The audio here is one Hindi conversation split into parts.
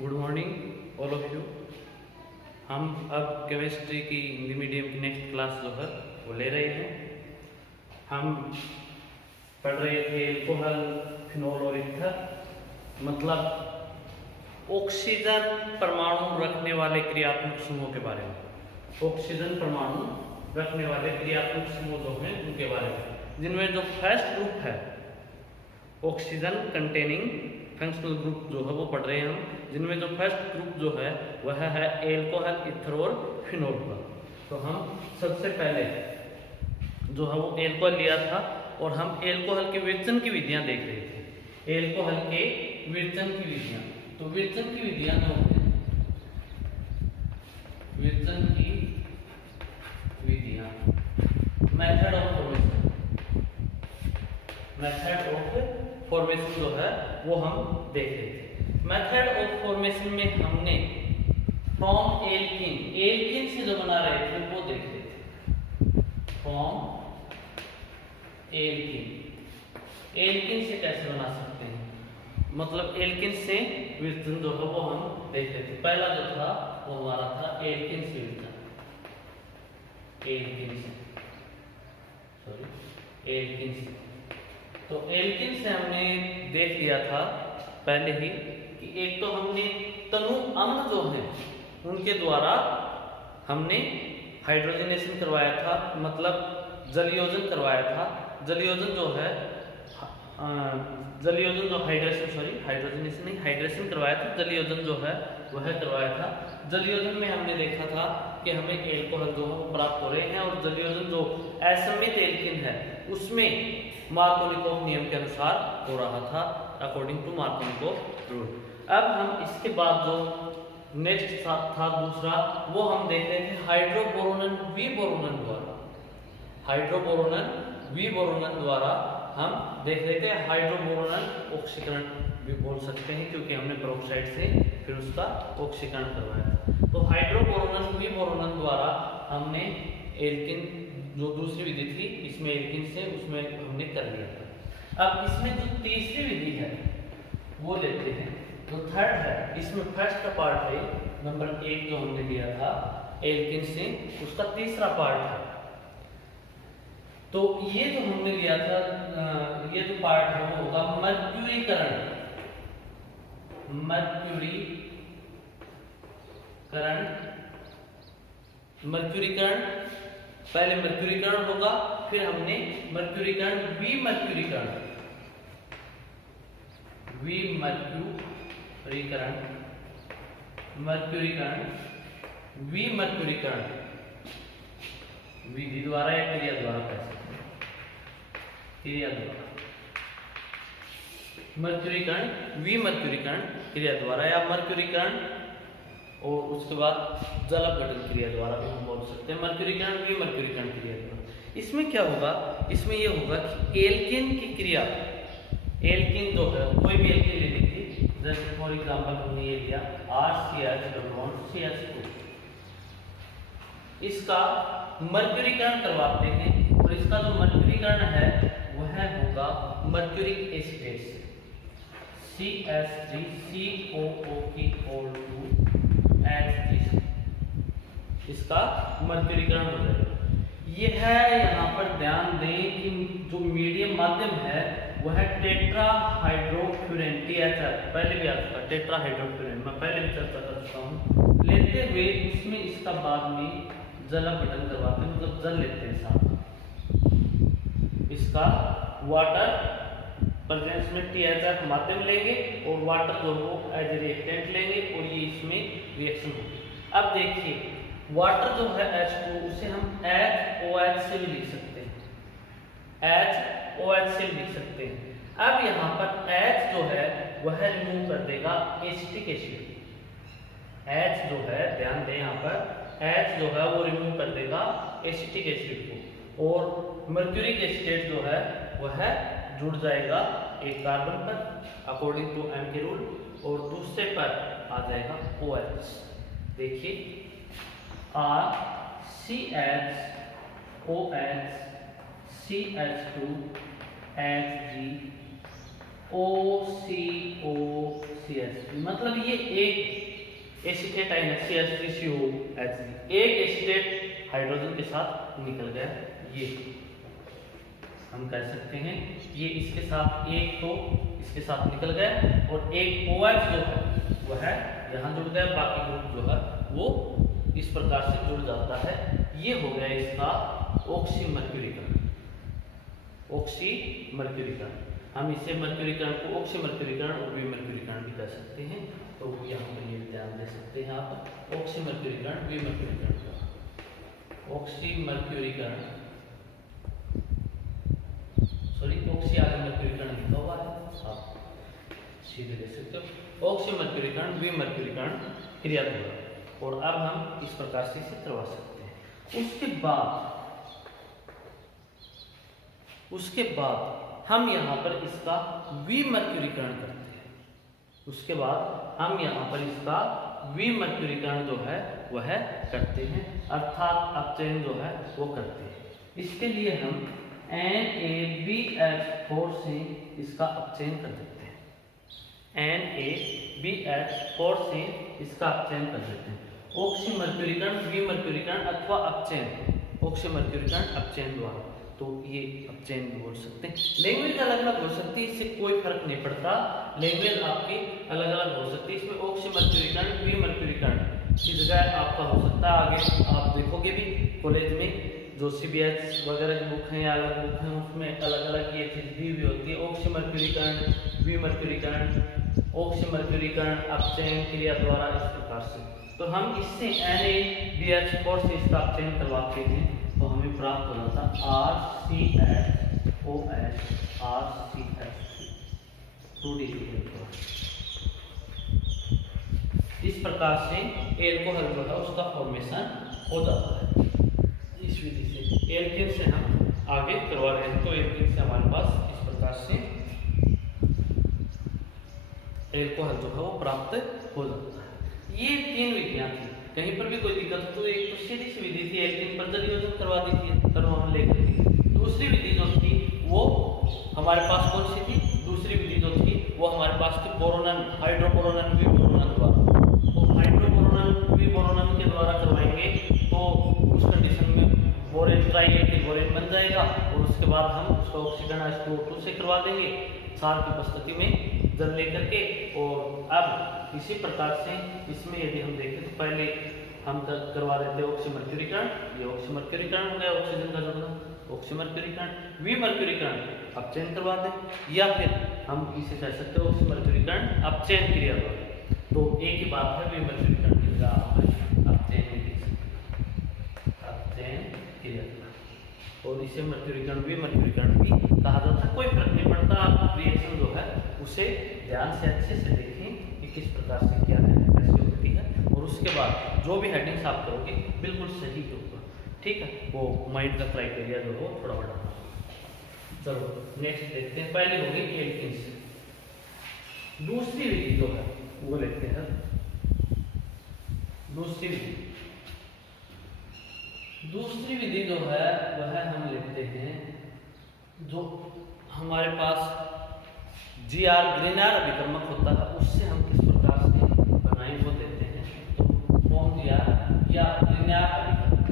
Good morning all of you. हम अब केमिस्ट्री की हिंदी मीडियम की नेक्स्ट क्लास जो है वो ले रहे हैं। हम पढ़ रहे थे एल्कोहल, फिनोल और ईथर, मतलब ऑक्सीजन परमाणु रखने वाले क्रियात्मक समूह के बारे में। ऑक्सीजन परमाणु रखने वाले क्रियात्मक समूह जो हैं उनके बारे में, जिनमें जो फर्स्ट ग्रुप है ऑक्सीजन कंटेनिंग फंक्शनल ग्रुप जो है वो पढ़ रहे हैं हम, जिनमें जो फर्स्ट ग्रुप जो है वह है एल्कोहल, ईथर और फिनोल का। तो हम सबसे पहले जो है वो एल्कोहल लिया था और हम एल्कोहल के विरचन की विधियां देख रहे थे। एल्कोहल के विरचन की विधियां, तो विरचन की विधियां जो है, विरचन की विधियां, method of formation, method of formation जो है वो हम देख रहे थे। मेथड ऑफ फॉर्मेशन में हमने फ्रॉम एल्कीन, एल्कीन से जो बना रहे थे वो देख रहे थे। फ्रॉम एल्कीन, एल्कीन से कैसे बना सकते हैं, मतलब एल्कीन से विरचन जो है वो हम देख रहे थे। पहला जो था वो हमारा था एल्कीन से विरचन, एल्कीन से, सॉरी एल्कीन से। तो एल्कीन से हमने देख लिया था पहले ही कि एक तो हमने तनु अम्ल जो है उनके द्वारा हमने हाइड्रोजनेशन करवाया था, मतलब जलयोजन करवाया था। जलयोजन जो है जलयोजन जो हाइड्रोजनेशन नहीं, हाइड्रेशन करवाया था। जलयोजन जो है वह करवाया था। जलयोजन में हमने देखा था कि हमें एल्कोहल जो है प्राप्त हो रहे हैं, और जलयोजन जो असमित एल्कीन है उसमें मार्कोनिकोव नियम के अनुसार हो रहा था, अकॉर्डिंग टू मार्कोनिकोव रूल। अब हम इसके बाद जो नेक्स्ट था दूसरा, वो हम देख रहे थे हाइड्रोबोरोनन वी बोरोनन द्वारा। हाइड्रोबोरोनन वी बोरोनन द्वारा हम देख रहे थे। हाइड्रोबोरोनन ऑक्सीकरण भी बोल सकते हैं क्योंकि हमने पेरोक्साइड से फिर उसका ऑक्सीकरण करवाया था। तो हाइड्रोबोरोनन वी बोरोनन द्वारा हमने एल्कीन जो दूसरी विधि थी इसमें एल्कीन से उसमें हमने कर लिया था। अब इसमें जो तीसरी विधि है वो लेते हैं, जो थर्ड है। इसमें फर्स्ट का पार्ट है नंबर 1 जो हमने लिया था एल्कीन से, उसका तीसरा पार्ट है। तो ये जो हमने लिया था, ये जो पार्ट है वो होगा मर्क्यूरीकरण, मर्क्यूरीकरण। पहले मर्क्यूरीकरण होगा, फिर हमने मर्क्यूरीकरण विमर्क्यूरीकरण, मर्क्यूरीकरण विमर्क्यूरीकरण विधि द्वारा या क्रिया द्वारा कह सकते हैं, क्रिया द्वारा। मर्क्यूरीकरण विमर्क्यूरीकरण क्रिया द्वारा, या मर्क्यूरीकरण और उसके बाद जल अपघटन क्रिया द्वारा भी हम बोल सकते हैं। मर्क्यूरीकरण विमर्क्यूरीकरण क्रिया द्वारा। इसमें क्या होगा, इसमें यह होगा कि एल्कीन की क्रिया, एल्कीन जो है कोई भी एल्कीन ले लीजिए, जैसे फॉर एग्जांपल हमने ये लिया RCH2, इसका मर्क्यूरीकरण करवाते हैं, और इसका जो मर्क्यूरीकरण है वह होगा मर्क्यूरिक एसिड से, CH3COO2 इसका मर्क्यूरीकरण हो जाएगा। यह है, यहाँ पर ध्यान दें कि जो मीडियम माध्यम है वह टेट्राहाइड्रोफ्यूरेन THR, पहले भी आ चुका टेट्राहाइड्रोफ्यूरेन, मैं पहले भी चर्चा कर चुका हूँ, लेते हुए इसमें इसका बाद में जल अपघटन करवाते हैं, मतलब जल लेते हैं साथ, इसका वाटर प्रेजेंस में THR माध्यम लेंगे और वाटर जो वो एज ए रिएक्टेंट लेंगे और ये इसमें रिएक्शन होगी। अब देखिए वाटर जो है H2 उसे हम HOH से भी लिख सकते हैं, HOH से लिख सकते हैं। अब यहाँ पर H जो है वह रिमूव कर देगा एसिटिक एसिड, H जो है ध्यान दें यहाँ पर H जो है वो रिमूव कर देगा एसिटिक एसिड को, और मर्क्यूरिक एसिड जो है वह जुड़ जाएगा एक कार्बन पर अकॉर्डिंग टू एम के रूल, और दूसरे पर आ जाएगा OH। देखिए RCH OH CH2 Hg OCO HCl, मतलब ये एक एसीटेट आयन HCl3COOH, एक एसीटेट हाइड्रोजन के साथ निकल गया। ये हम कह सकते हैं ये इसके साथ एक तो इसके साथ निकल गया और एक OH जो है वह है यहाँ जुड़ गया, बाकी ग्रुप जो है वो इस प्रकार से जुड़ जाता है। ये हो गया इसका ऑक्सीमर्क्यूरीकरण। ऑक्सीमर्क्यूरीकरण, हम इसे मर्क्यूरीकरण को ऑक्सीमर्क्यूरीकरण और विमर्क्यूरीकरण भी कह सकते हैं। तो यहाँ पर ये ध्यान दे सकते हैं आप, ऑक्सीमर्क्यूरीकरण विमर्क्यूरीकरण का। ऑक्सीमर्क्यूरीकरण, सॉरी ऑक्सी आगे मर्क्यूरीकरण लिखा हुआ है, आप सीधे देख सकते हो। ऑक्सीमर्क्यूरीकरण विमर्क्यूरीकरण क्रिया द्वारा, और अब हम इस प्रकार से इसे करवा सकते हैं। उसके बाद हम यहाँ पर इसका विमर्क्यूरीकरण करते हैं। उसके बाद हम यहाँ पर इसका विमर्क्यूरीकरण जो है वह करते हैं, अर्थात अपचयन जो है वो करते हैं। इसके लिए हम NaBH4 से इसका अपचयन कर देते हैं। NaBH4 से इसका अपचयन कर देते हैं। ऑक्सीमर्क्यूरीकरण विमर्क्यूरीकरण अथवा अपचयन, ऑक्सीमर्क्यूरीकरण अपचयन द्वारा, तो ये अपचयन भी बोल सकते हैं। लैंग्वेज अलग अलग हो सकती है, इससे कोई फर्क नहीं पड़ता, लैंग्वेज आपकी अलग अलग हो सकती है। इसमें ऑक्सीमर्क्यूरीकरण विमर्क्यूरीकरण की जगह आपका हो सकता है, आगे आप देखोगे भी कॉलेज में जो CBH वगैरह की बुक हैं या अलग बुक हैं उसमें अलग अलग ये चीज दी हुई होती है। ऑक्सीमर्क्यूरीकरण विमर्क्यूरीकरण, ऑक्सीमर्क्यूरीकरण अपचयन क्रिया द्वारा, इस प्रकार से। तो हम इससे NaBH4 से इसका अपचयन करवाते हैं, तो हमें प्राप्त होना था RCHOH, RCH2। इस प्रकार से एल्कोहल जो है उसका फॉर्मेशन हो जाता है। इस विधि से एल्केन से हम आगे करवा रहे हैं, तो एल्केन से हमारे पास इस प्रकार से एल्कोहल जो है वो प्राप्त हो जाता है। ये तीन विधियां थी, कहीं पर भी कोई दिक्कत हो तो एक तो सीधी सी विधि थी एल्केन पर जलयोजन करवा दीजिए, हम लेकर थी। दूसरी विधि जो थी वो हमारे पास कौन सी थी? दूसरी विधि जो थी वो हमारे पास थी बोरोनन, हाइड्रोबोरोनन विबोरोनन द्वारा। तो हाइड्रोबोरोनन विबोरोनन के द्वारा करवाएंगे तो उस कंडीशन में बोरेन ट्राइएथिल बोरेन बन जाएगा, और उसके बाद हम उसका ऑक्सीकरण H2O2 से करवा देंगे क्षार की उपस्थिति में जल लेकर के। और अब इसी प्रकार से इसमें यदि हम देखें तो पहले हम करवा देते हैं ऑक्सीमर्क्यूरीकरण, ये ऑक्सीमर्क्यूरीकरण हो गया, ऑक्सीजन का जुड़ना, ऑक्सीमर्क्यूरीकरण। विमर्क्यूरीकरण अपचयन करवा दें, या फिर हम इसे कह सकते हैं ऑक्सीमर्क्यूरीकरण अपचयन क्रिया द्वारा। तो एक ही बात है, विमर्क्यूरीकरण की जगह अपचयन क्रिया, और इसे मर्क्यूरीकरण विमर्क्यूरीकरण भी कहा जाता है। कोई फर्क नहीं पड़ता, आप रिएक्शन जो है उसे ध्यान से अच्छे से देखें कि किस प्रकार से क्या है, कैसे होती है, और उसके बाद जो भी हेडिंग्स आप करोगे बिल्कुल सही के ऊपर, ठीक है, वो माइंड का क्राइटेरिया जो हो थोड़ा बड़ा। चलो नेक्स्ट देखते हैं, पहले होगी एल्केन से। दूसरी विधि जो है वो लेते हैं, दूसरी विधि जो है वह हम लेते हैं जो हमारे पास GR ग्रीनर अभिकर्मक होता है, उससे हम किस प्रकार से बनाए वो देते हैं। तो फॉर्म GR या ग्रीनर अभिकर्मक,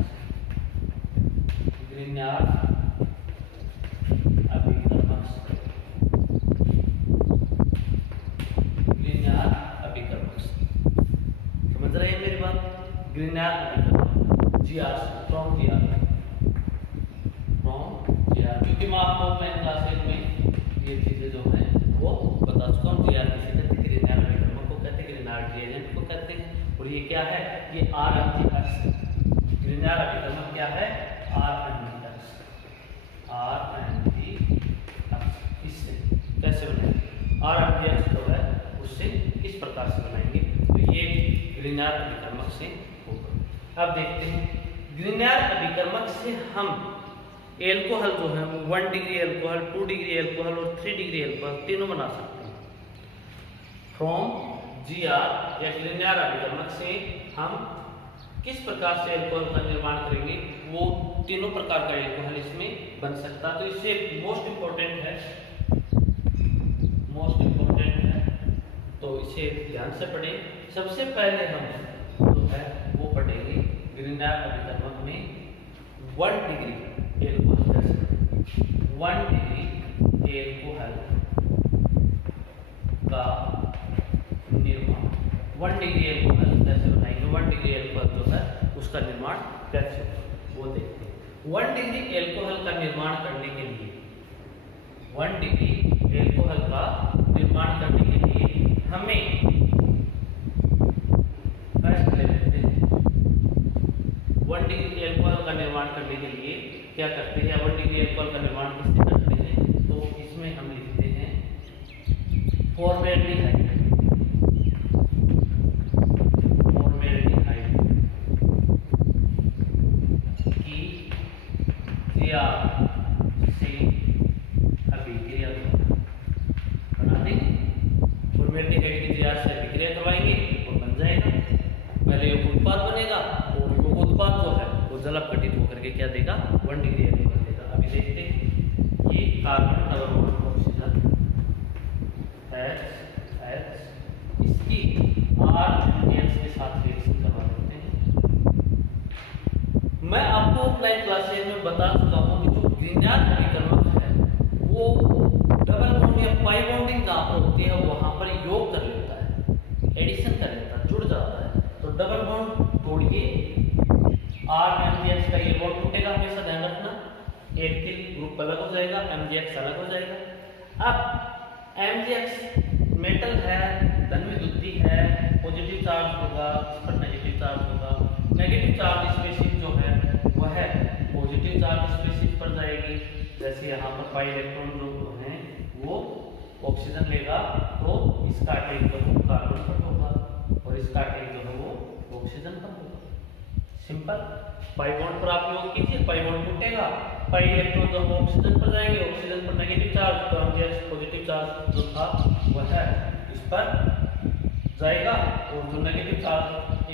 ग्रीनर अभिकर्मक, समझ रहे हैं मेरी बात? ग्रीनर अभिकर्मक GR फ्रॉम GR, क्योंकि मैं आपको अपने क्लासेज में ये चीजें जो है वो बता चुका हूँ। GR किसे कहते हैं? ग्रीनर अभिकर्मक को कहते हैं, ग्रीनर रिएजेंट को कहते हैं। और ये क्या है? ये RNG, ग्रीनर अभिकर्मक क्या है? RNG, इससे कैसे बनाएंगे? RNG जो है उससे इस प्रकार से बनाएंगे, तो ये ग्रीनर अभिकर्मक से होगा। अब देखते हैं ग्रीनर अभिकर्मक से हम एल्कोहल जो है 1 डिग्री एल्कोहल, 2 डिग्री एल्कोहल और 3 डिग्री एल्कोहल तीनों बना सकते हैं। फ्रॉम GR या ग्रीनर अभिकर्मक से हम किस प्रकार से एल्कोहल का निर्माण करेंगे, वो तीनों प्रकार का एल्कोहल इसमें बन सकता है। तो इससे मोस्ट इंपॉर्टेंट है, तो इसे इसे ध्यान से पढ़ें। सबसे पहले हम जो है वो पढ़ेंगे ग्रीनबैर्ग अभिकर्मक में 1 डिग्री एल्कोहल कैसे 1 डिग्री एल्कोहल का निर्माण 1 डिग्री एल्कोहल कैसे बनाएंगे, 1 डिग्री एल्कोहल जो है उसका निर्माण कैसे वो देखते हैं। 1 डिग्री एल्कोहल का निर्माण करने के लिए 1 डिग्री एल्कोहल का निर्माण करने के लिए हमें फर्स्ट ले लेते हैं 1 डिग्री एल्कोहल का निर्माण करने के लिए क्या करते हैं, 1 डिग्री एल्कोहल का निर्माण किससे करते हैं, तो इसमें हम लिखते हैं फॉर्मेल्डिहाइड की क्रिया से अभिक्रिया बना देंगे। फॉर्मेल्डिहाइड की क्रिया से अभिक्रिया करवाएंगे और बन जाएगा। पहले ये उत्पाद बनेगा और वो उत्पाद जो है वो जल अपघटित होकर के क्या देगा, 1 डिग्री एल्कोहल देगा। अभी देखते हैं ये carbon double bond oxygen H इसकी R के साथ रिएक्शन करवा देते हैं। मैं आपको ऑफलाइन क्लासेज में बता चुका हूँ कि जो ग्रीनबैर्ग अभिकर्मक है वो डबल बॉन्ड या पाई बॉन्डिंग जहाँ पर होती है वहां पर योग कर लेता है, एडिशन कर लेता है, जुड़ जाता है। तो डबल बॉन्ड तोड़िए RMgX का ये बॉन्ड टूटेगा, हमेशा ध्यान रखना। एल्किल ग्रुप अलग हो जाएगा, MgX अलग हो जाएगा। अब MgX मेटल है, धन विद्युती है, पॉजिटिव चार्ज होगा, इस पर नेगेटिव चार्ज होगा। नेगेटिव चार्ज स्पेसीज जो है वह पॉजिटिव चार्ज स्पेसीज पर जाएगी। जैसे यहाँ पर पाई इलेक्ट्रॉन जो है वो ऑक्सीजन लेगा तो इसका अटैक जो है कार्बन पर होगा और इसका अटैक जो है वो ऑक्सीजन पर होगा। सिंपल। पाई बॉन्ड पर आप योग कीजिए, पाई बॉन्ड टूटेगा, पाई इलेक्ट्रॉन जो है ऑक्सीजन पर जाएंगे, ऑक्सीजन पर नेगेटिव चार्ज तो MgX पॉजिटिव चार्ज जो था वह इस पर जाएगा और जो नेगेटिव चार्ज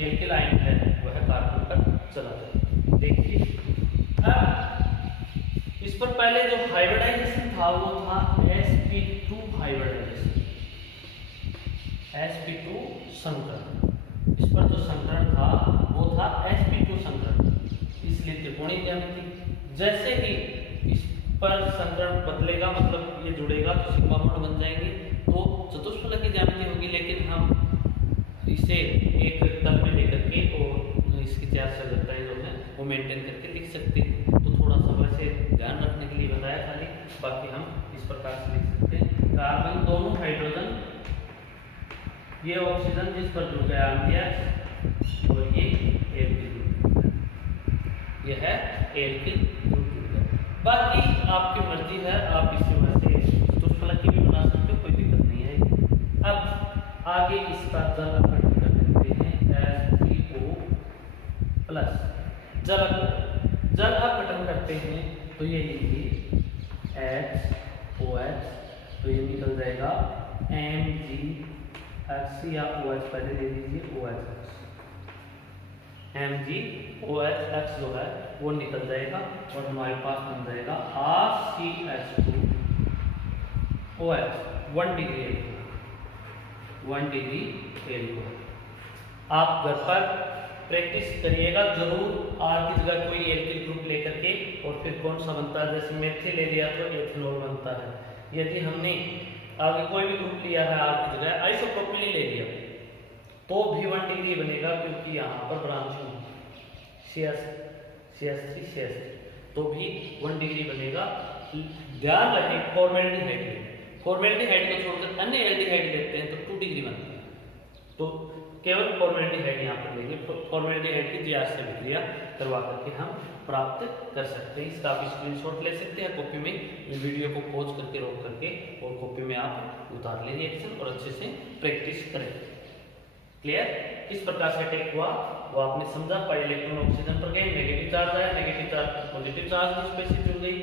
एल्किल आयन है वह कार्बन पर चला जाएगा। देखिए अब इस पर पहले जो हाइब्रिडाइजेशन था वो था sp2 हाइब्रिडाइजेशन, sp2 संकरण। इस पर जो संकरण था वो था sp2 संकरण, इसलिए त्रिकोणीय ज्यामिति। जैसे ही इस पर संकरण बदलेगा मतलब ये जुड़ेगा तो सिग्मा बॉन्ड बन जाएंगे तो चतुष्फलकीय ज्यामिति होगी। लेकिन हम इसे एक तल में लेकर के और इसकी चार संरचनाएं जो है वो मेंटेन करके लिख सकते हैं। तो थोड़ा सा वैसे ध्यान रखने के लिए बताया खाली, बाकी हम इस प्रकार से लिख सकते हैं। कार्बन दोनों हाइड्रोजन, ये ऑक्सीजन जिस पर जुड़ गया MgX और ये एल्किल, ये है एल्किल ग्रुप जुड़ गया। बाकी आपकी मर्जी है, आप इसे वैसे चतुष्फलकीय भी बना सकते हो, कोई दिक्कत नहीं है। अब आगे इसका जल अपघटन कर देते हैं SpO प्लस। जल अपघटन करते हैं तो ये लीजिए HOH, तो ये निकल जाएगा MgX या OH, पहले ले लीजिए OH, MgOH जो है वो निकल जाएगा और हमारे पास बन जाएगा RCH2OH 1 डिग्री एल्कोहल। आप घर पर प्रैक्टिस करिएगा जरूर, R की जगह कोई एल्किल ग्रुप लेकर के और फिर कौन सा बनता है। जैसे मेथिल ले लिया तो एथेनॉल बनता है। यदि हमने आगे कोई भी ग्रुप लिया है R की जगह, आइसोप्रोपिलीन ले लिया तो भी 1 डिग्री बनेगा, क्योंकि यहाँ पर ब्रांचिंग CH3 तो भी 1 डिग्री बनेगा। ध्यान रखें फॉर्मेल्डिहाइड को छोड़कर अन्य एल्डिहाइड लेते हैं तो 2 डिग्री बनता है, तो केवल फॉर्मेल्डिहाइड यहाँ पर लेंगे। फॉर्मेल्डिहाइड की जीआर से अभिक्रिया करवा करके हम प्राप्त कर सकते हैं। इसका आप स्क्रीनशॉट ले सकते हैं कॉपी में, वीडियो को पॉज करके रोक करके और कॉपी में आप उतार लें रिएक्शन और अच्छे से प्रैक्टिस करें। क्लियर? किस प्रकार से अटैक हुआ वो आपने समझा। पाई इलेक्ट्रॉन ऑक्सीजन पर गए, नेगेटिव चार्ज आया, नेगेटिव चार्ज पॉजिटिव चार्ज की स्पेसीज जुड़ गई,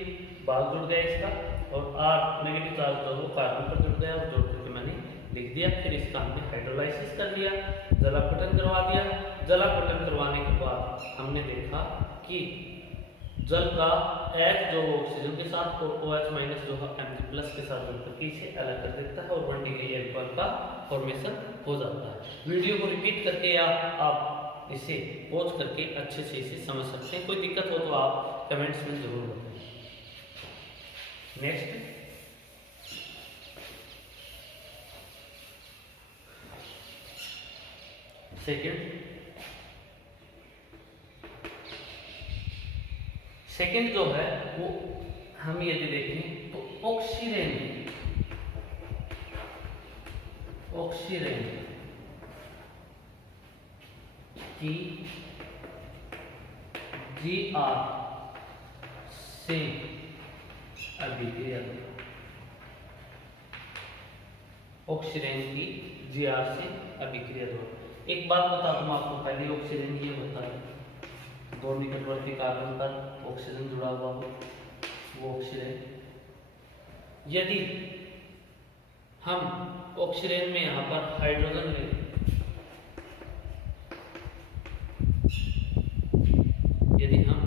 भाग जुड़ गया इसका, और R नेगेटिव चार्ज तो वो कार्बन पर जुड़ गया और जोड़ करके मैंने लिख दिया। फिर इसका हमने हाइड्रोलाइसिस कर लिया, जल अपघटन करवा दिया। जल अपघटन करवाने के बाद हमने देखा कि जल का H जो ऑक्सीजन के साथ और OH माइनस जो है Mg+ के साथ जुड़कर इसे अलग कर देता है और 1 डिग्री अल्कोहल का फॉर्मेशन हो जाता है। वीडियो को रिपीट करके या आप इसे पॉज करके अच्छे से इसे समझ सकते हैं। कोई दिक्कत हो तो आप कमेंट्स में जरूर बताएं। नेक्स्ट सेकंड जो है वो हम यदि देखें तो ऑक्सीरेन की Gr से अभिक्रिया, ऑक्सीरेन की Gr से अभिक्रिया द्वारा। एक बात बता दूं आपको, पहले ऑक्सीजन ये होता है, दो निकटवर्ती कार्बन पर ऑक्सीजन जुड़ा हुआ हो वो ऑक्सीजन। यदि हम ऑक्सीजन में यहाँ पर हाइड्रोजन लें, यदि हम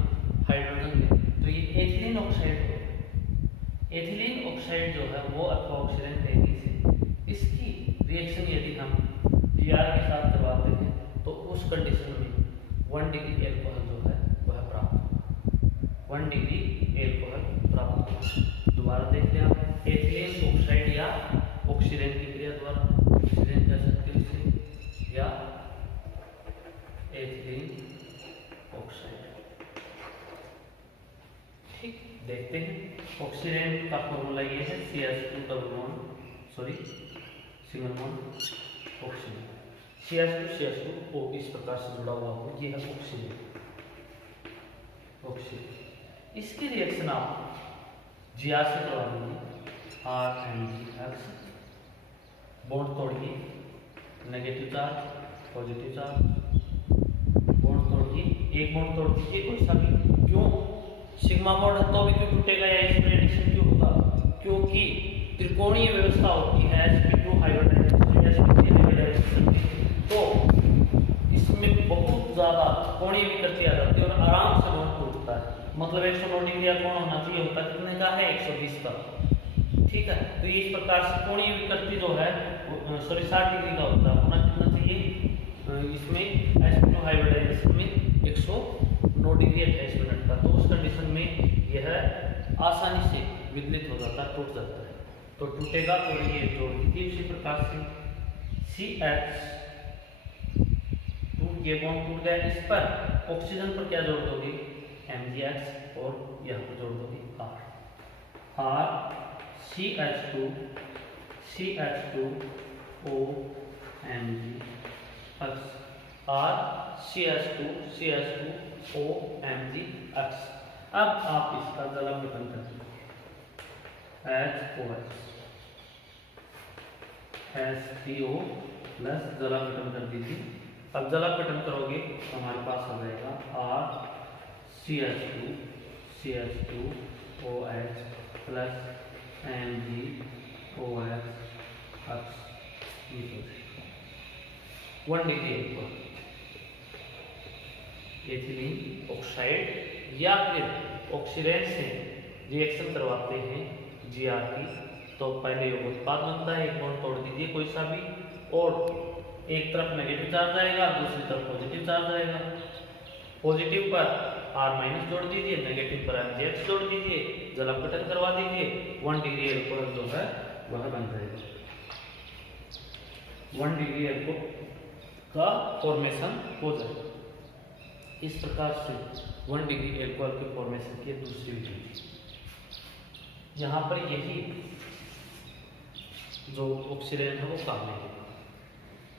हाइड्रोजन लें तो ये एथिलीन ऑक्साइड हो। एथिलीन ऑक्साइड जो है वो अल्फा ऑक्सीजन कहने से इसकी रिएक्शन यदि हम Gr के साथ करवाते हैं तो उस कंडीशन में 1 डिग्री अल्कोहल जो है वह प्राप्त होगा। 1 डिग्री अल्कोहल प्राप्त होगा। दोबारा देख लें आप, एथिलीन ऑक्साइड या ऑक्सीजन की क्रिया द्वारा, ऑक्सीजन कह सकते हैं इसे, या एथिलीन ऑक्साइड। ठीक, देखते हैं। ऑक्सीजन का फॉर्मूला ये है CH2 double bond sorry single bond oxygen. CH2 O इस प्रकार से जुड़ा हुआ हो, ये है ऑक्सीजन। इसकी रिएक्शन आप Gr से करवा देंगे, RMgX, बॉन्ड तोड़िए, negative charge positive charge, bond तोड़िए, एक बॉन्ड तोड़ दीजिए कोई सा भी। क्यों सिग्मा बॉन्ड है तो भी क्यों टूटेगा या इसमें रिएक्शन क्यों होगा? क्योंकि त्रिकोणीय व्यवस्था होती है sp2 हाइब्रिडाइजेशन, sp3 हाइब्रिडाइजेशन, तो इसमें बहुत ज्यादा कोणीय विकृति आ जाती है और आराम से बॉन्ड टूटता है। मतलब 109 डिग्री का कोण होना चाहिए, होता कितने का है? 120 का। ठीक है, तो ये इस प्रकार से कोणीय विकृति जो है सॉरी 60 डिग्री का होता है, होना कितना चाहिए? इसमें sp2 हाइब्रिडाइजेशन में 109 डिग्री 28 मिनट का। तो उस कंडीशन में यह आसानी से विचलित हो जाता है, टूट जाता है। तो टूटेगा और ये जोड़ दीजिए इसी प्रकार से CH2, ये बॉन्ड टूट गया। इस पर ऑक्सीजन पर क्या जोड़ दोगे? Mgx, और यहाँ पर जोड़ दोगे R CH2 O Mgx, R CH2 O Mgx। अब आप इसका जलापटन करते HOH HCO प्लस जलापटन कर दीजिए। अब जलापटन करोगे तो हमारे पास आ जाएगा R CH2 OH plus MgOH 1 degree alcohol, ethylene oxide या फिर ऑक्सीडेंट से रिएक्शन करवाते हैं Gr की, तो पहले ये उत्पाद बनता है। एक बॉन्ड तोड़ दीजिए कोई सा भी, और एक तरफ नेगेटिव चार्ज आएगा, दूसरी तरफ पॉजिटिव चार्ज आएगा। पॉजिटिव पर R- जोड़ दीजिए, नेगेटिव पर Mgx जोड़ दीजिए, जलापटन करवा दीजिए, 1 डिग्री अल्कोहल जो है वह बन जाएगा। 1 डिग्री अल्कोहल का फॉर्मेशन हो जाएगा। इस प्रकार से 1 डिग्री अल्कोहल के फॉर्मेशन की दूसरी विधि। यहाँ पर यही जो ऑक्सीजन है वो काम में है।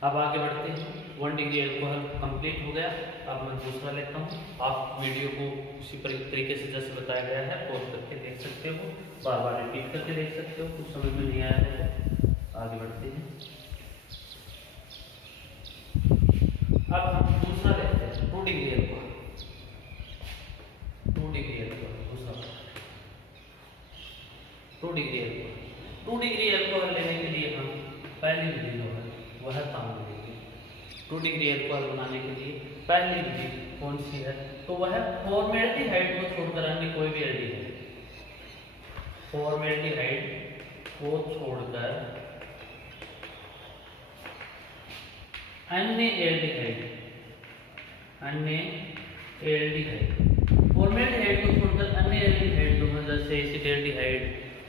अब आगे बढ़ते हैं। 1 डिग्री अल्कोहल कंप्लीट हो गया। अब मैं दूसरा लेता हूँ। आप वीडियो को उसी तरीके से जैसे बताया गया है पॉज करके देख सकते हो, बार बार रिपीट करके देख सकते हो। कुछ समझ में नहीं आया है तो आगे बढ़ते हैं। अब हम दूसरा लेते हैं 2 डिग्री अल्कोहल। 2 डिग्री अल्कोहल दूसरा 2 डिग्री अल्कोहल। 2 डिग्री अल्कोहल लेने के लिए हम पहली विधि जो है वह काम करेंगे। 2 डिग्री अल्कोहल बनाने के लिए पहली विधि कौन सी है? तो वह फॉर्मेल्डिहाइड को छोड़कर अन्य कोई भी एल्डिहाइड, फॉर्मेल्डिहाइड को छोड़कर अन्य एल्डिहाइड, फॉर्मेल्डिहाइड को छोड़कर अन्य एल्डिहाइड जो हैं जैसे एसिटाल्डिहाइड,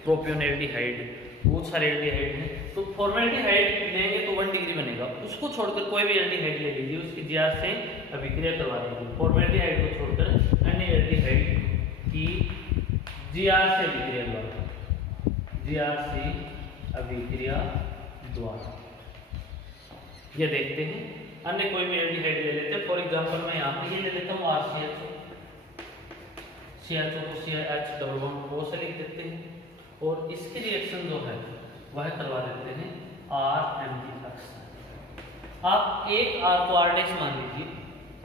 प्रोपियोनेल्डिहाइड, बहुत सारे एल्डिहाइड हैं। तो फॉर्मेल्डिहाइड लेंगे तो 1 डिग्री बनेगा, उसको छोड़कर कोई भी एल्डिहाइड ले लीजिए, उसकी जीआर से अभिक्रिया करवा दीजिए। फॉर्मेल्डिहाइड को छोड़कर अन्य एल्डिहाइड की जीआर से अभिक्रिया द्वारा, जीआर से अभिक्रिया द्वारा ये देखते हैं। अन्य कोई भी एल्डिहाइड ले लेते हैं, फॉर एग्जांपल मैं यहाँ पे ये ले लेता हूँ RCHO, CHO को CH डबल बॉन्ड O से लिख देते हैं और इसकी रिएक्शन जो है वह करवा देते हैं RMgX। आप एक R को R डैश मान लीजिए,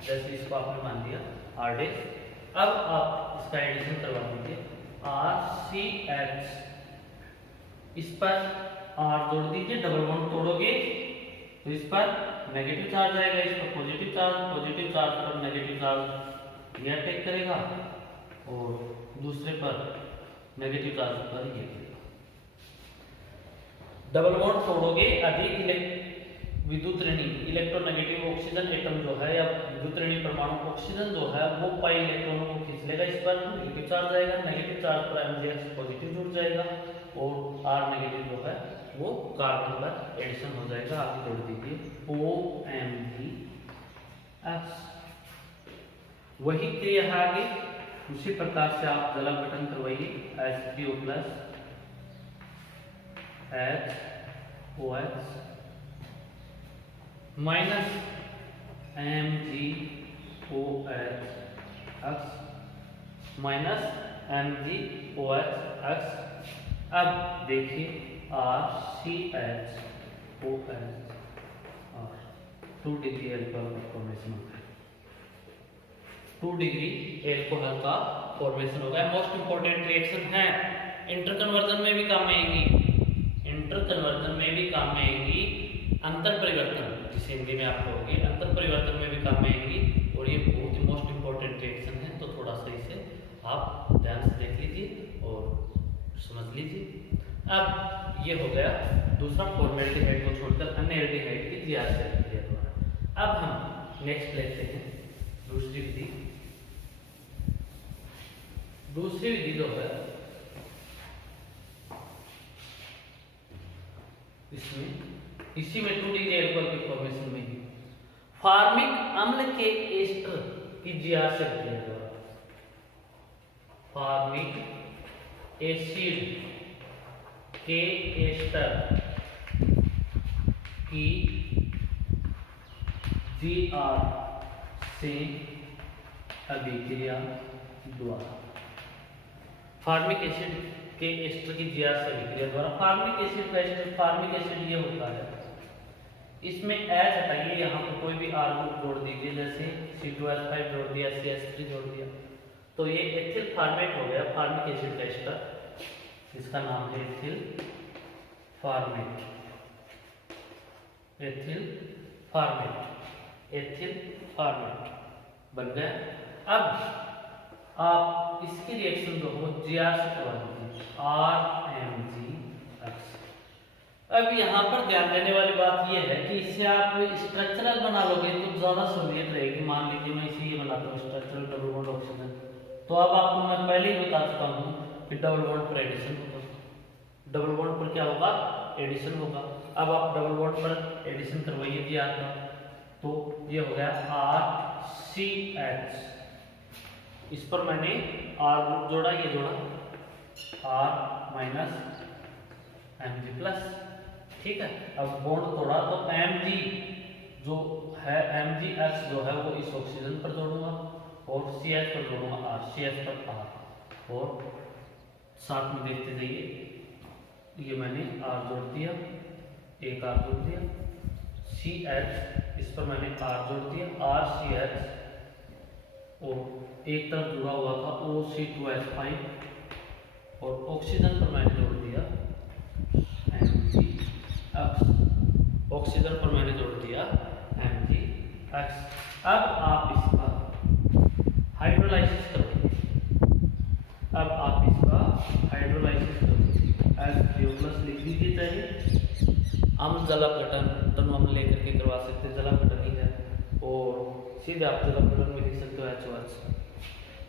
जैसे इसको आपने मान लिया R डैश। अब आप इसका एडिशन करवा दीजिए RCH, इस पर R जोड़ दीजिए, डबल बॉन्ड तोड़ोगे तो इस पर नेगेटिव चार्ज आएगा, इस पर पॉजिटिव चार्ज पर नेगेटिव चार्ज ये अटैक करेगा और दूसरे पर नेगेटिव चार्ज पर ये करेगा। डबल बॉन्ड तोड़ोगे, अधिक विद्युत ऋणी इलेक्ट्रोनेगेटिव ऑक्सीजन एटम जो है या विद्युत ऋणी परमाणु ऑक्सीजन जो है वो पाई इलेक्ट्रॉनों को खींच लेगा, इस पर नेगेटिव चार्ज आएगा, नेगेटिव चार्ज पर MgX पॉजिटिव जुड़ जाएगा और R नेगेटिव जो है वो कार्बन पर एडिशन हो जाएगा। आगे जोड़ दीजिए OMgX। वही क्रिया है आगे, उसी प्रकार से आप जल अपघटन करवाइए, H3O plus HOX minus MgOH minus MgOH। अब देखिए RCHOH 2 डिग्री अल्कोहल का फॉर्मेशन होगा, 2 डिग्री अल्कोहल का फॉर्मेशन होगा। मोस्ट इंपोर्टेंट रिएक्शन है, इंटर कन्वर्जन में भी काम आएगी, इंटर कन्वर्जन में भी काम आएगी, अंतर परिवर्तन जिसे हिंदी में आप कहोगे अंतर परिवर्तन में भी काम आएगी और ये बहुत ही मोस्ट इंपोर्टेंट रिएक्शन है। तो थोड़ा सा इसे आप ध्यान से देख लीजिए और समझ लीजिए। अब ये हो गया दूसरा, फॉर्मेल्डिहाइड को छोड़कर अन्य एल्डिहाइड की जीआर से अभिक्रिया द्वारा। अब हम नेक्स्ट लेते हैं दूसरी विधि। दूसरी विधि जो है इसमें इसी में 2 डिग्री अल्कोहल की फॉर्मेशन में ही फार्मिक अम्ल के एस्टर की जीआर से अभिक्रिया द्वारा, फार्मिक एसिड के एस्टर की जीआर से अभिक्रिया द्वारा, फार्मिक एसिड के एस्टर की जीआर से अभिक्रिया द्वारा। फार्मिक एसिड का एस्टर, फार्मिक एसिड ये होता है, इसमें H हटाइए, यहाँ पर कोई भी R ग्रुप जोड़ दीजिए, जैसे C2H5 जोड़ दिया, CH3 जोड़ दिया, तो ये एथिल फार्मेट हो गया फार्मिक एसिड का एस्टर, इसका नाम है ethyl format, ethyl format, ethyl format बन गया। अब आप इसकी रिएक्शन जो हो जीआर से करवा दीजिए RMgX। अब यहाँ पर ध्यान देने वाली बात यह है कि इससे आप स्ट्रक्चरल बना लोगे तो ज्यादा सहूलियत रहेगी। मान लीजिए मैं इसे ये बनाता हूँ स्ट्रक्चरल डबल बॉन्ड ऑक्सीजन, तो अब आपको मैं पहले ही बता चुका हूँ कि डबल बॉन्ड पर एडिशन होगा, डबल बॉन्ड पर क्या होगा, एडिशन होगा। अब आप डबल बॉन्ड पर एडिशन करवाइए जीआर का, तो ये हो गया RCH, इस पर मैंने R ग्रुप जोड़ा, ये जोड़ा R माइनस Mg प्लस, ठीक है। अब बॉन्ड तोड़ा तो Mg जो है MgX जो है वो इस ऑक्सीजन पर जोड़ूंगा और CH पर जोड़ूंगा R, CH पर R, और साथ में देखते जाइए, ये मैंने R जोड़ दिया, एक R जोड़ दिया, CH इस पर मैंने R जोड़ दिया, RCH, और एक तरफ जुड़ा हुआ था OC2H5 और ऑक्सीजन पर मैंने जोड़ दिया MgX, ऑक्सीजन पर मैंने जोड़ दिया MgX। अब आप इसका हाइड्रोलाइसिस करो। अब आप इसका हाइड्रोलाइसिस करो, H3O+ लिख दीजिए। चाहिए अम्ल जलापटन, तनु अम्ल लेकर के करवा सकते हैं, जलापटन ही है, और सीधे आप जलापटन में लिख सकते हो HOH।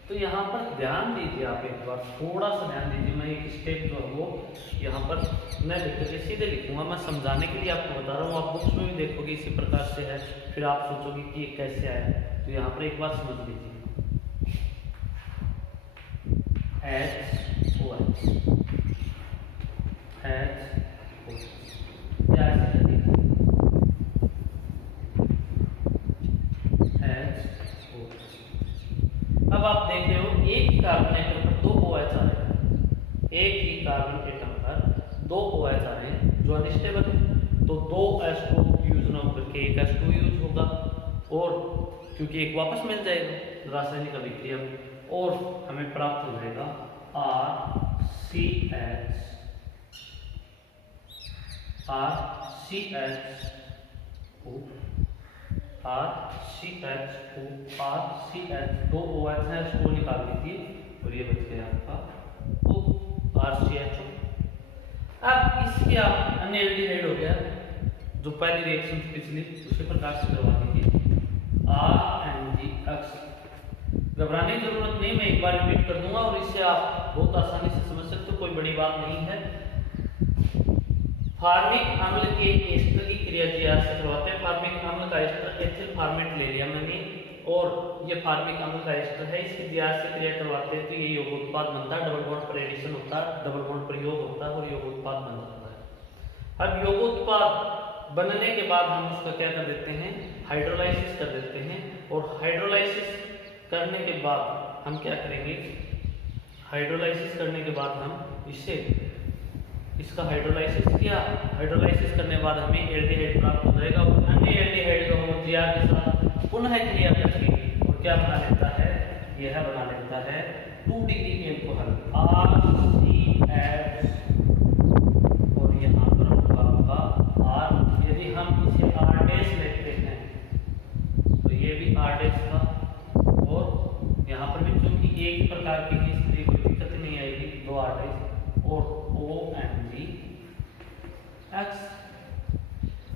तो यहाँ पर ध्यान दीजिए, आप एक बार थोड़ा सा ध्यान दीजिए। मैं एक स्टेप जो है वो यहाँ पर मैं लिख करके सीधे लिखूंगा, मैं समझाने के लिए आपको बता रहा हूँ। आप बुक्स में भी देखोगे इसी प्रकार से है, फिर आप सोचोगे कि ये कैसे आया। तो यहाँ पर एक बार समझ लीजिए, HOH क्या ऐसे कर दीजिए HOH। अब आप देख रहे हो एक ही कार्बन एटम पर 2 OH आ रहे हैं, एक ही कार्बन एटम पर 2 OH आ रहे हैं जो अनस्टेबल है। तो 2 H2 यूज ना होकर के एक H2 यूज होगा, और क्योंकि एक वापस मिल जाएगा रासायनिक अभिक्रिया में, और हमें प्राप्त हो जाएगा RCH, 2 OH है, इसको निकाल लीजिए, और ये बच गया आपका RCHO। अब इसके आप अन्य एल्डिहाइड हो गया, जो पहली रिएक्शन पिछली उसी प्रकार से करवा दीजिए, RNGX। घबराने की जरूरत नहीं, मैं एक बार रिपीट कर दूंगा और इससे आप बहुत आसानी से समझ सकते हो, कोई बड़ी बात नहीं है। फार्मिक अम्ल के एस्टर की क्रिया जीआर से करवाते हैं। फार्मिक अम्ल का एस्टर एथिल फार्मेट ले लिया मैंने, और ये फार्मिक अम्ल का एस्टर है, इसकी जीआर से क्रिया करवाते हैं तो ये यौगिकोत्पाद बनता है। डबल बॉन्ड पर एडिशन होता है, डबल बॉन्ड पर योग होता है और यौगिकोत्पाद बन जाता है। अब यौगिकोत्पाद बनने के बाद हम उसका क्या कर देते हैं, हाइड्रोलाइसिस कर देते हैं, और हाइड्रोलाइसिस करने के बाद हम क्या करेंगे, हाइड्रोलाइसिस करने के बाद हम इसका हाइड्रोलाइसिस किया, हाइड्रोलाइसिस करने के बाद हमें एल्डिहाइड प्राप्त हो जाएगा, और अन्य एल्डिहाइड को हम जीआर के साथ पुनः क्रिया करके और क्या बना लेता है, यह बना लेता है 2 डिग्री एल्कोहल RCH, और यहाँ पर होगा आपका R। यदि हम इसे R डैश लेते हैं तो ये भी R डैश था, और यहाँ पर भी चूंकि एक प्रकार की है इसलिए कोई दिक्कत नहीं आएगी, 2 R डैश और ONGX।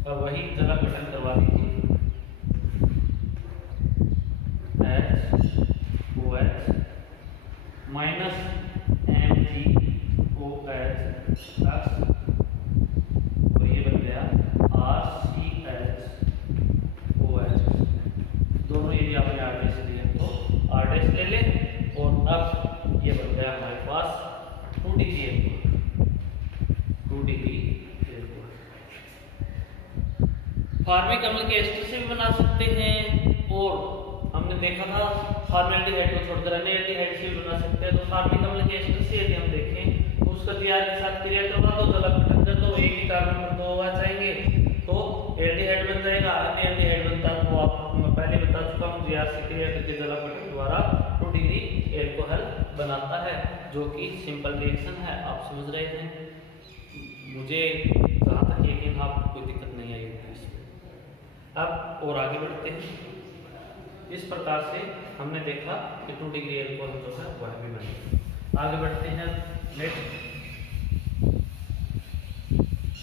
अब वही जगह गठन करवा दीजिए, HOH माइनस MgOH, और ये बन गया RCHOH। दोनों यदि आपने R डैश लिए तो R डैश ले ले, और अब ये बन गया हमारे पास 2 डिग्री एल्कोहल। फार्मिक अम्ल के एस्टर से भी बना सकते हैं, और हमने देखा था फॉर्मेल्डिहाइड को छोड़कर अन्य एल्डिहाइड से भी बना सकते हैं। तो फार्मिक अम्ल के एस्टर से यदि हम देखें तो उसका जीआर के साथ क्रिया करवा दो, जलापटन कर दो, एक ही कार्बन पर 2 OH आएंगे तो एल्डिहाइड बन जाएगा। अन्य एल्डिहाइड बनता है तो आप मैं पहले बता चुका हूँ, जीआर से क्रिया करके जलापटन द्वारा 2 डिग्री एल्कोहल बनाता है, जो कि सिंपल रिएक्शन है। आप समझ रहे हैं, मुझे जहाँ तक यकीन है आपको कोई दिक्कत नहीं आएगी इसमें। अब और आगे बढ़ते हैं। इस प्रकार से हमने देखा कि 2 डिग्री एल्कोहल जो है वह भी बने। आगे बढ़ते हैं नेक्स्ट।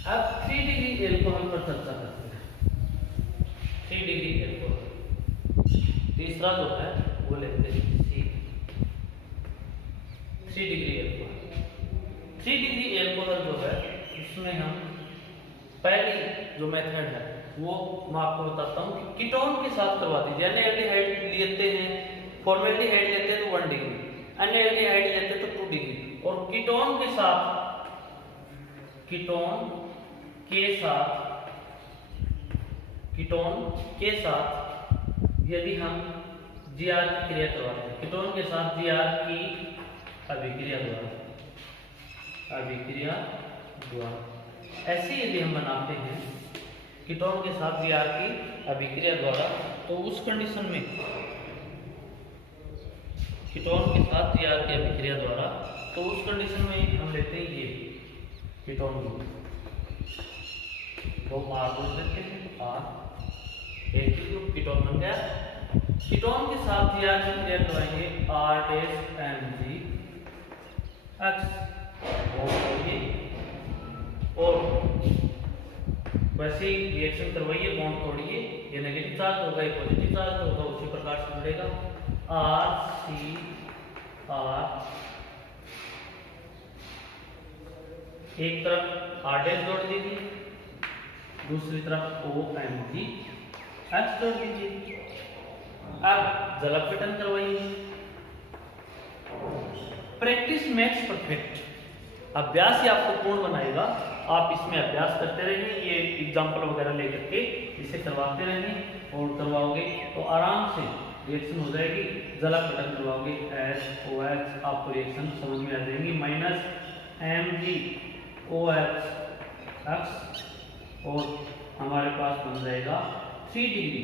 अब 3 डिग्री एल्कोहल पर चर्चा करते हैं। 3 डिग्री एल्कोहल, तीसरा जो है वो लेते हैं C, 3 degree alcohol. 3 degree alcohol जो है उसमें हम पहली जो मेथड है वो मैं आपको बताता हूँ कि कीटोन के साथ करवा दीजिए। अन्य एल्डिहाइड लेते हैं, फॉर्मेल्डिहाइड लेते हैं तो 1 डिग्री, अन्य एल्डिहाइड लेते हैं तो 2 डिग्री, और कीटोन के साथ यदि हम जीआर की क्रिया करवाते हैं, कीटोन के साथ जीआर की अभिक्रिया द्वारा ऐसे यदि हम बनाते हैं कीटोन के साथ जीआर की अभिक्रिया द्वारा, तो उस कंडीशन में कीटोन के साथ जीआर की अभिक्रिया द्वारा, तो उस कंडीशन में हम लेते हैं ये कीटोन ग्रुप, तो R को लेते हैं, R एक ग्रुप कीटोन बन गया। कीटोन के साथ जी आर की क्रिया करवाएंगे RMgX और वैसे ही रिएक्शन करवाइए, बॉन्ड तोड़िए, ये नेगेटिव चार्ज होगा, ये पॉजिटिव चार्ज होगा, उसी प्रकार से जुड़ेगा RCR, एक तरफ R' जोड़ दीजिए, दूसरी तरफ OMgX जोड़ दीजिए। अब जलापटन करवाइए। प्रैक्टिस मेक्स परफेक्ट, अभ्यास ही आपको पूर्ण बनाएगा। आप इसमें अभ्यास करते रहिए, ये एग्जाम्पल वगैरह लेकर के इसे करवाते रहिए और करवाओगे तो आराम से रिएक्शन हो जाएगी। जलापटन करवाओगे SOH, आपको रिएक्शन समझ में आ जाएगी। -MgOH और हमारे पास बन जाएगा 3 डिग्री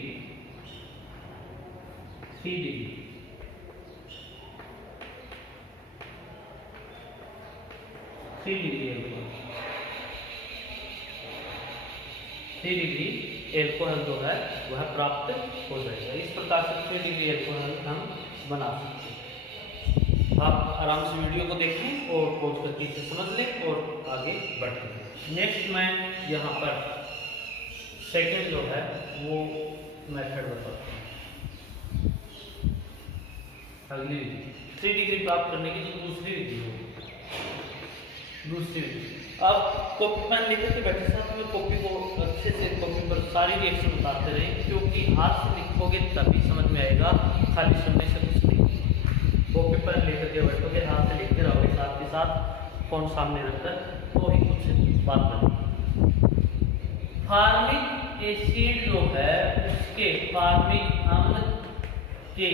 3 डिग्री 3 डिग्री एल्कोहल जो है वह प्राप्त हो जाएगा। इस प्रकार से 3 डिग्री एल्कोहल हम बना सकते हैं। आप आराम से वीडियो को देखें और पॉज करके इसे समझ लें और आगे बढ़ते हैं। नेक्स्ट मैं यहाँ पर सेकंड जो है वो मेथड बताता हूँ। अगली 3 डिग्री प्राप्त करने की जो दूसरी विधि होगी, दूसरी विधि। अब कॉपी पेन लेकर के बैठे साथ में कॉपी को अच्छे से कॉपी पर सारी रिएक्शन बताते रहें, क्योंकि हाथ से लिखोगे तभी समझ में आएगा, खाली सुनने से कुछ नहीं। कॉपी पेन लेकर के बैठोगे, हाथ से लिखते रहोगे, साथ के साथ फोन सामने रखकर, तो ही कुछ बात बनेगी। फार्मिक एसिड जो है उसके फार्मिक अम्ल के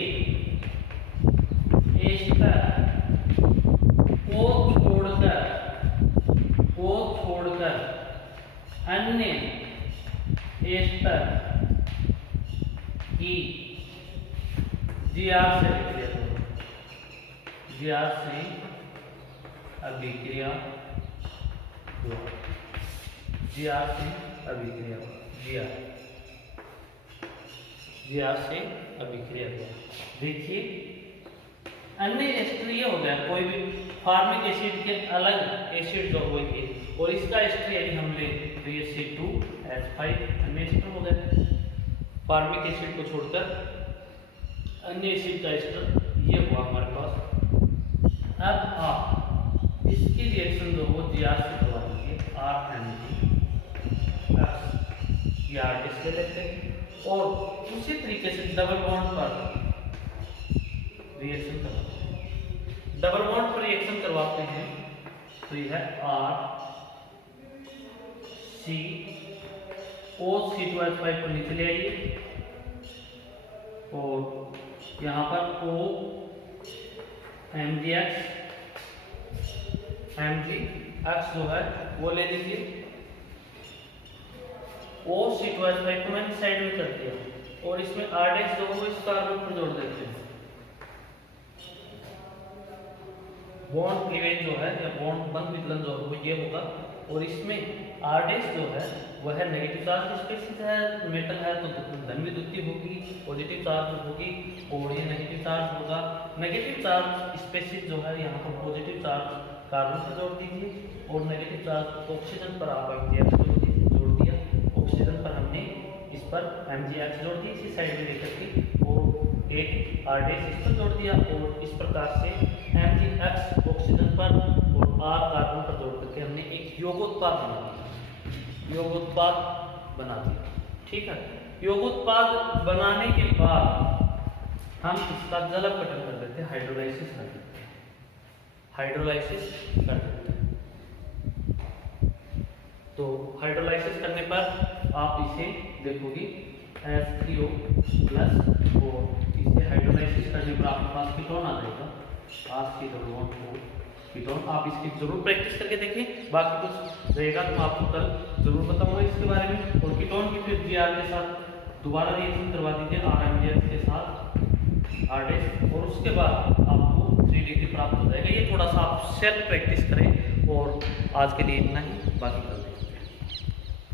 एस्टर को छोड़कर अन्य एस्टर की GR से अभिक्रिया देखिए, अन्य एस्टर ये हो गया, कोई भी फार्मिक एसिड के अलग एसिड जो हुए थे और इसका एस्टर यदि हम ले तो ये C2H5 अन्य एस्टर हो गया। फार्मिक एसिड को छोड़कर अन्य एसिड का एस्टर ये हुआ हमारे पास। अब आप इसकी रिएक्शन जो हो GR से करवा दीजिए, RMgX ले लेते हैं और उसी तरीके से डबल बॉन्ड पर रिएक्शन करवाते हैं। डबल बॉन्ड पर रिएक्शन करवाते हैं तो यह है C2H5 को नीचे ले आइए और यहाँ पर OMgX जो है वो ले लीजिए। C2H5 को मैंने साइड में कर दिया और इसमें R' जो है इस कार्बन पर जोड़ देते हैं। बॉन्ड क्लीवेज जो है या बॉन्ड बंद विकलन जो है वो ये होगा और इसमें R' जो है वह नेगेटिव चार्ज स्पेसीज है, मेटल है तो धन विद्युतीय होगी, पॉजिटिव चार्ज होगी और ये नेगेटिव चार्ज होगा। नेगेटिव चार्ज स्पेसीज जो है यहाँ पर पॉजिटिव चार्ज कार्बन पर जोड़ दीजिए और नेगेटिव चार्ज ऑक्सीजन पर आप MgX जोड़ दिया। ऑक्सीजन पर हमने इस पर MgX जोड़ दी इसी साइड में लेकर के और एक R' इस पर जोड़ दिया और इस प्रकार से MgX ऑक्सीजन पर और R कार्बन पर जोड़ करके हमने एक योगोत्पाद बना दिया। ठीक है, योगोत्पाद बनाने के बाद हम इसका जलापटन कर देते हैं, हाइड्रोलाइसिस कर देते हैं। तो हाइड्रोलाइसिस करने पर आप इसे देखोगे H3O+ और इसे हाइड्रोलाइसिस करने पर आपके पास कीटोन आ जाएगा, कीटोन। आप इसकी जरूर प्रैक्टिस करके देखें, बाकी कुछ रहेगा तो मैं आपको कल जरूर बताऊंगा इसके बारे में। और कीटोन की फिर GR के साथ दोबारा रिएक्शन करवा दीजिए RMgX के साथ R' और उसके बाद आपको 3 डिग्री प्राप्त हो जाएगा। ये थोड़ा सा आप सेल्फ प्रैक्टिस करें और आज के लिए इतना ही, बाकी कल